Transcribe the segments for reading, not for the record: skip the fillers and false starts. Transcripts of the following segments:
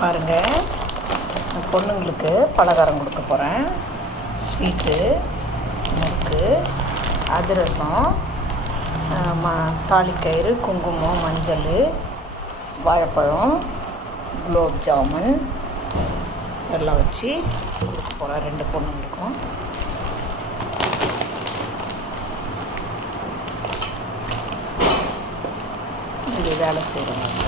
பாருங்கள், பொண்ணுங்களுக்கு பலகாரம் கொடுக்க போகிறேன். ஸ்வீட்டு, முறுக்கு, அதிரசம், தாலிக்கயிறு, குங்குமம், மஞ்சள், வாழைப்பழம், குலோப் ஜாமுன் எல்லாம் வச்சு கொடுக்க போகிறேன் 2 பொண்ணுங்களுக்கும். இது வேலை செய்கிறவங்க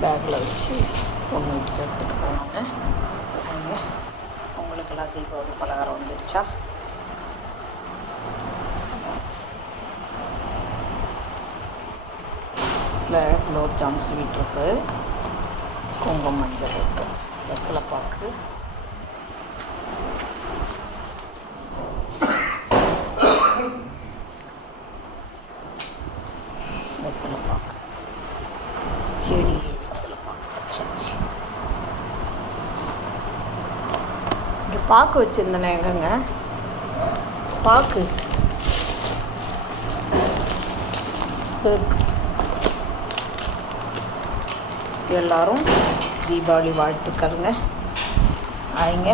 பேக்கில் வச்சு பொண்ணு வீட்டுக்கு எடுத்துகிட்டு போனாங்க. உங்களுக்கெல்லாம் தீபாவளி பலகாரம் வந்துடுச்சா? இல்லை, குலோப் ஜாம் ஸ்வீட் இருக்குது, குங்குமம் மஞ்சள் இருக்குது, வெத்தலை பாக்கு, வெத்தலை பாக்கு, செடியிலே வெத்தலை பாக்கு வச்சாச்சு. இங்கே பாக்கு வச்சுருந்தேனே, எங்கங்க பாக்கு இருக்கு. எல்லோரும் தீபாவளி வாழ்த்துக்கள்ங்க. ஆயிங்க.